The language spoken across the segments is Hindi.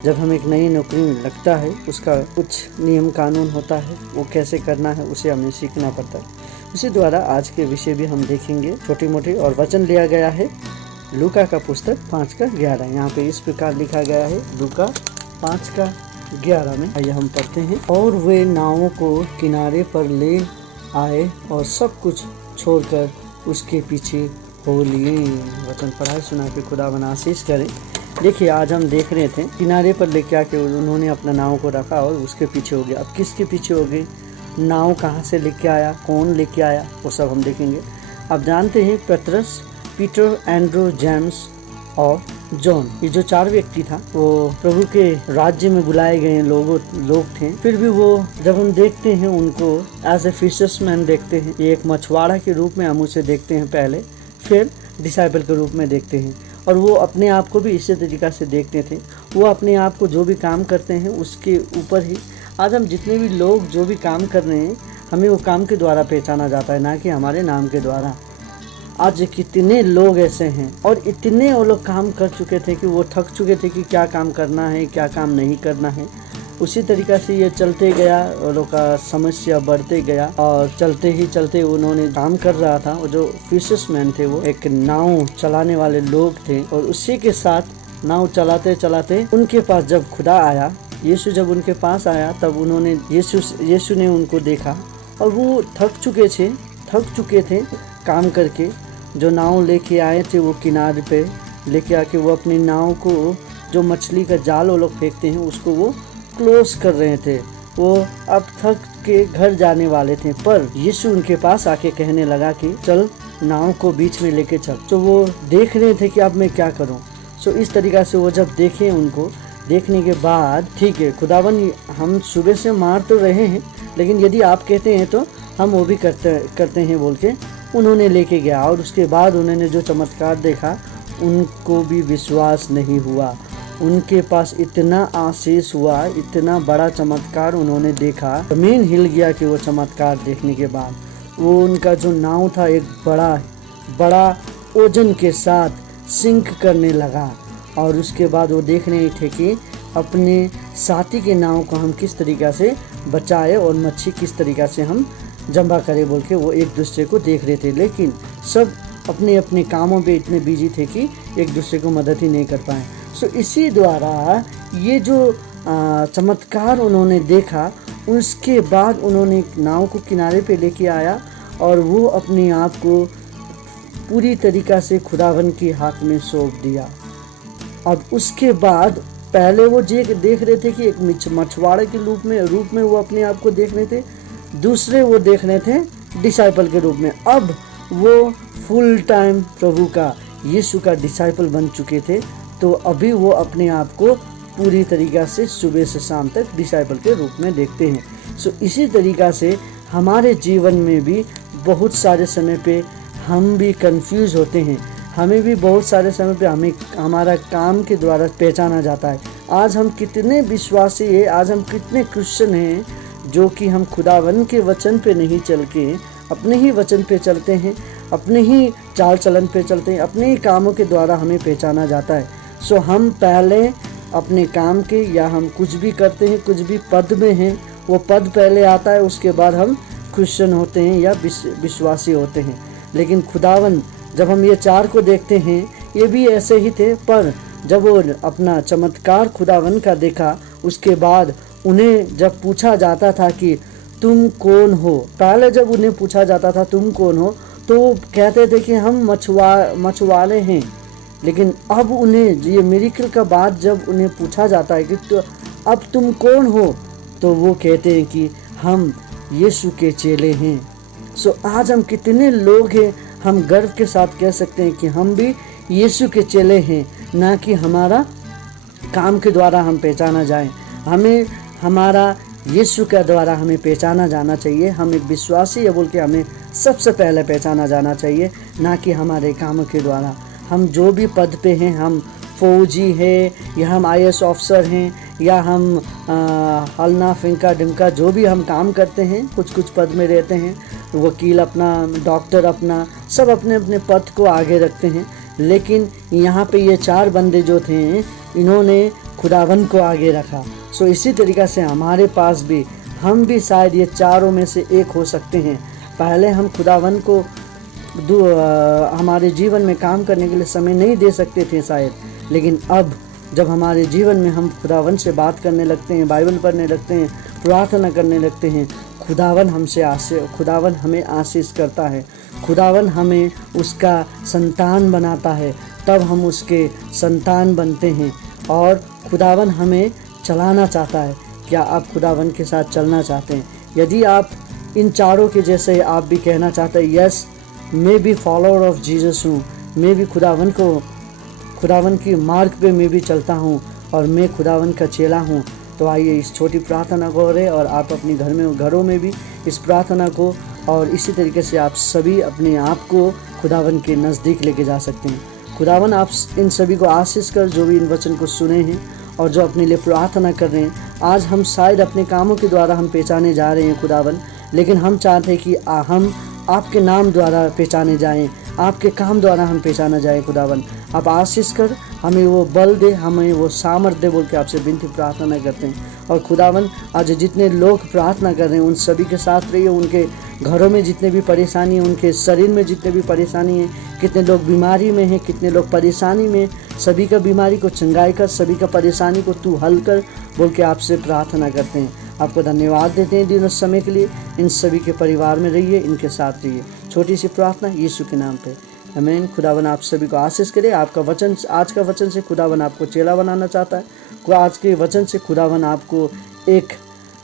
जब हम एक नई नौकरी में लगता है उसका कुछ नियम कानून होता है, वो कैसे करना है उसे हमें सीखना पड़ता है। उसी द्वारा आज के विषय भी हम देखेंगे छोटी मोटी। और वचन लिया गया है लूका का पुस्तक 5:11। यहाँ पे इस प्रकार लिखा गया है लूका 5:11 में। आइए हम पढ़ते हैं। और वे नावों को किनारे पर ले आए और सब कुछ छोड़कर उसके पीछे हो लिए। वचन पढ़ाए सुना के खुदा बना आशीष करें। देखिए, आज हम देख रहे थे किनारे पर लेके आके उन्होंने अपना नाव को रखा और उसके पीछे हो गया। अब किसके पीछे हो गए, नाव कहाँ से लेके आया, कौन लेके आया, वो सब हम देखेंगे। अब जानते हैं पतरस, पीटर, एंड्रू, जेम्स और जॉन, ये जो 4 व्यक्ति था वो प्रभु के राज्य में बुलाए गए लोग थे। फिर भी वो जब हम देखते हैं उनको एज ए फिशर्समैन देखते हैं, ये एक मछुआरा के रूप में हम उसे देखते हैं पहले, फिर डिसाइपल के रूप में देखते हैं। और वो अपने आप को भी इसी तरीक़ा से देखते थे। वो अपने आप को जो भी काम करते हैं उसके ऊपर ही, आज हम जितने भी लोग जो भी काम कर रहे हैं हमें वो काम के द्वारा पहचाना जाता है, ना कि हमारे नाम के द्वारा। आज कितने लोग ऐसे हैं और इतने वो लोग काम कर चुके थे कि वो थक चुके थे कि क्या काम करना है क्या काम नहीं करना है। उसी तरीक़ा से ये चलते गया, वो लोग का समस्या बढ़ते गया और चलते ही चलते उन्होंने काम कर रहा था। वो जो फिशर्समैन थे वो एक नाव चलाने वाले लोग थे और उसी के साथ नाव चलाते चलाते उनके पास जब खुदा आया, यीशु जब उनके पास आया तब उन्होंने यीशु ने उनको देखा और वो थक चुके थे काम करके। जो नाव लेके आए थे वो किनारे पे लेके आके वो अपनी नाव को, जो मछली का जाल वो लोग फेंकते हैं, उसको वो क्लोज कर रहे थे। वो अब थक के घर जाने वाले थे, पर यीशु उनके पास आके कहने लगा कि चल नाव को बीच में लेके चल। तो वो देख रहे थे कि अब मैं क्या करूं। सो इस तरीक़ा से वो जब देखे, उनको देखने के बाद, ठीक है खुदावन हम सुबह से मार तो रहे हैं लेकिन यदि आप कहते हैं तो हम वो भी करते हैं बोल के उन्होंने लेके गया। और उसके बाद उन्होंने जो चमत्कार देखा उनको भी विश्वास नहीं हुआ। उनके पास इतना आशीष हुआ, इतना बड़ा चमत्कार उन्होंने देखा, जमीन हिल गया कि वो चमत्कार देखने के बाद। वो उनका जो नाव था एक बड़ा ओजन के साथ सिंक करने लगा और उसके बाद वो देख रहे थे कि अपने साथी के नाव को हम किस तरीक़ा से बचाए और मच्छी किस तरीक़ा से हम जमा करें बोल के वो एक दूसरे को देख रहे थे। लेकिन सब अपने अपने कामों पे इतने बिजी थे कि एक दूसरे को मदद ही नहीं कर पाए। सो इसी द्वारा ये जो चमत्कार उन्होंने देखा, उसके बाद उन्होंने नाव को किनारे पे लेके आया और वो अपने आप को पूरी तरीक़ा से खुदावन के हाथ में सौंप दिया। अब उसके बाद पहले वो देख रहे थे कि एक मछुआरे के रूप में वो अपने आप को देख रहे थे, दूसरे वो देख रहे थे डिसाइपल के रूप में। अब वो फुल टाइम प्रभु का, यीशु का डिसाइपल बन चुके थे। तो अभी वो अपने आप को पूरी तरीक़ा से सुबह से शाम तक डिसाइपल के रूप में देखते हैं। सो इसी तरीक़ा से हमारे जीवन में भी बहुत सारे समय पे हम भी कंफ्यूज होते हैं। हमें भी बहुत सारे समय पे हमें हमारा काम के द्वारा पहचाना जाता है। आज हम कितने विश्वासी हैं, आज हम कितने क्रिश्चियन हैं जो कि हम खुदावन के वचन पे नहीं चल के अपने ही वचन पे चलते हैं, अपने ही चाल चलन पे चलते हैं, अपने ही कामों के द्वारा हमें पहचाना जाता है। सो हम पहले अपने काम के, या हम कुछ भी करते हैं, कुछ भी पद में हैं, वो पद पहले आता है, उसके बाद हम क्रिश्चियन होते हैं या विश्वासी होते हैं। लेकिन खुदावन, जब हम ये 4 को देखते हैं, ये भी ऐसे ही थे, पर जब वो अपना चमत्कार खुदावन का देखा, उसके बाद उन्हें जब पूछा जाता था कि तुम कौन हो, पहले जब उन्हें पूछा जाता था तुम कौन हो तो वो कहते थे कि हम मछुआरे हैं। लेकिन अब उन्हें ये मिरेकल का बाद जब उन्हें पूछा जाता है कि तो अब तुम कौन हो, तो वो कहते हैं कि हम यीशु के चेले हैं। सो आज हम कितने लोग हैं, हम गर्व के साथ कह सकते हैं कि हम भी यीशु के चेले हैं, ना कि हमारा काम के द्वारा हम पहचाना जाए। हमें हमारा यीशु के द्वारा हमें पहचाना जाना चाहिए। हम एक विश्वासी है बोल के हमें सबसे पहले पहचाना जाना चाहिए, ना कि हमारे कामों के द्वारा। हम जो भी पद पे हैं, हम फौजी हैं या हम IAS ऑफिसर हैं या हम हलना फिंका डिमका जो भी हम काम करते हैं, कुछ पद में रहते हैं, वकील अपना, डॉक्टर अपना, सब अपने अपने पद को आगे रखते हैं। लेकिन यहाँ पे ये 4 बंदे जो थे, इन्होंने खुदावन को आगे रखा। सो इसी तरीक़ा से हमारे पास भी, हम भी शायद ये चारों में से एक हो सकते हैं। पहले हम खुदावन को हमारे जीवन में काम करने के लिए समय नहीं दे सकते थे शायद, लेकिन अब जब हमारे जीवन में हम खुदावन से बात करने लगते हैं, बाइबल पढ़ने लगते हैं, प्रार्थना करने लगते हैं, खुदावन हमें आशीष करता है, खुदावन हमें उसका संतान बनाता है, तब हम उसके संतान बनते हैं और खुदावन हमें चलाना चाहता है। क्या आप खुदावन के साथ चलना चाहते हैं? यदि आप इन चारों के जैसे आप भी कहना चाहते हैं, यस मैं भी फॉलोअर ऑफ जीसस हूँ, मैं भी खुदावन की मार्ग पे मैं भी चलता हूँ और मैं खुदावन का चेला हूँ, तो आइए इस छोटी प्रार्थना को करें और आप अपनी घरों में भी इस प्रार्थना को, और इसी तरीके से आप सभी अपने आप को खुदावन के नज़दीक लेके जा सकते हैं। खुदावन आप इन सभी को आशीष कर, जो भी इन वचन को सुने हैं और जो अपने लिए प्रार्थना कर रहे हैं। आज हम शायद अपने कामों के द्वारा हम पहचाने जा रहे हैं खुदावन, लेकिन हम चाहते हैं कि हम आपके नाम द्वारा पहचाने जाएं, आपके काम द्वारा हम पहचाना जाएं। खुदावन आप आशीष कर, हमें वो बल दे, हमें वो सामर्थ्य दे, बोल के आपसे विनती प्रार्थना करते हैं। और खुदावन आज जितने लोग प्रार्थना कर रहे हैं उन सभी के साथ रहिए, उनके घरों में जितने भी परेशानी है, उनके शरीर में जितने भी परेशानी है, कितने लोग बीमारी में हैं, कितने लोग परेशानी में, सभी का बीमारी को चंगाई कर, सभी का परेशानी को तू हल कर, बोल के आपसे प्रार्थना करते हैं। आपको धन्यवाद देते हैं दिन और समय के लिए। इन सभी के परिवार में रहिए, इनके साथ रहिए। छोटी सी प्रार्थना यीशु के नाम पे, आमीन। खुदावन आप सभी को आशीष करे। आपका वचन, आज का वचन से खुदावन आपको चेला बनाना चाहता है। आज के वचन से खुदावन आपको एक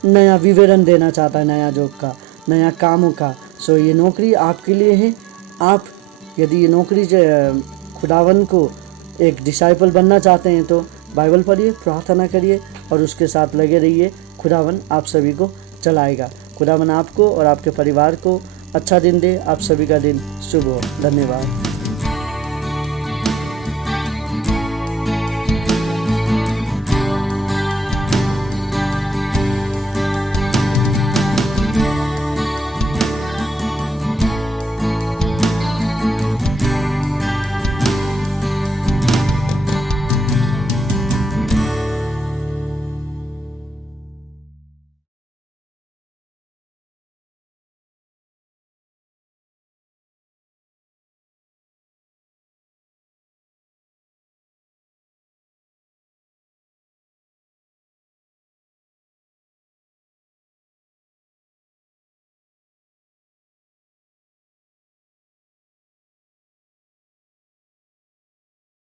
नया विवरण देना चाहता है, नया जॉब का, नया कामों का। सो ये नौकरी आपके लिए है। आप यदि ये नौकरी खुदावन को एक डिसाइपल बनना चाहते हैं तो बाइबल पढ़िए, प्रार्थना करिए और उसके साथ लगे रहिए। खुदावन आप सभी को चलाएगा। खुदावन आपको और आपके परिवार को अच्छा दिन दे। आप सभी का दिन शुभ हो। धन्यवाद।